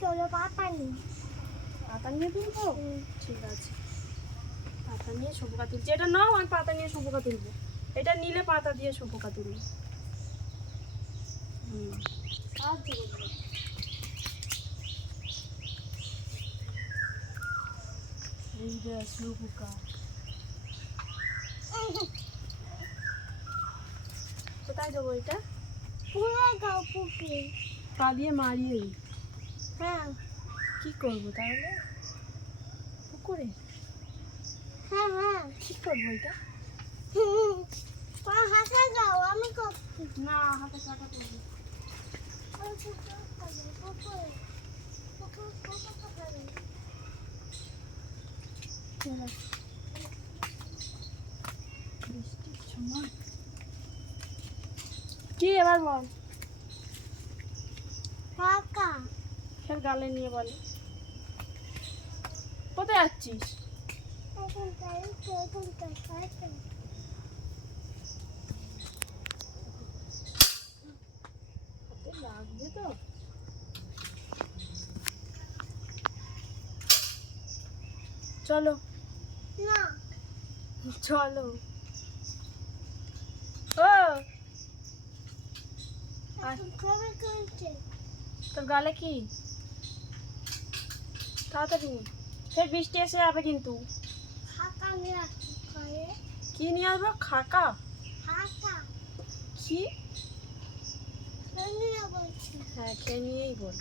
চলো পাতা নিয়ে। পাতা নিয়ে তুলবো? ঠিক আছে, পাতা নিয়ে শুভকা তুলছি। এটা নাও, আমি পাতা নিয়ে শুভকা তুলবো। এটা নিলে পাতা দিয়ে শুভকা তুলবো। সাহায্য করবো। এই যে শুভকা, কোথায় দেবো এটা? পুরো গাও পুকুরে। পা দিয়ে মারিয়ে দিই। হ্যাঁ কি করবো তাহলে পুকুরে? হ্যাঁ হ্যাঁ কি করবো এটা? পা হাতে যাও, আমি করছি। না, হাতে কাটা করবো। বৃষ্টির সময় কি এবার বল? কাকা ফের গালে নিয়ে বল। কোথায় যাচ্ছিস? এখন তাই এখন তাই কাকা হাতে লাগবে তো। চলো না চলো। ও এখন কবে করছে? তোর গালে কি? তাড়াতাড়ি, ফের বৃষ্টি এসে যাবে কিন্তু। কাকা নিয়ে আসছি ঘরে। কি নিয়ে আসবো? খাকা? কাকা কি? নিয়ে বলছি। হ্যাঁ, খেয়ে নিয়েই বল।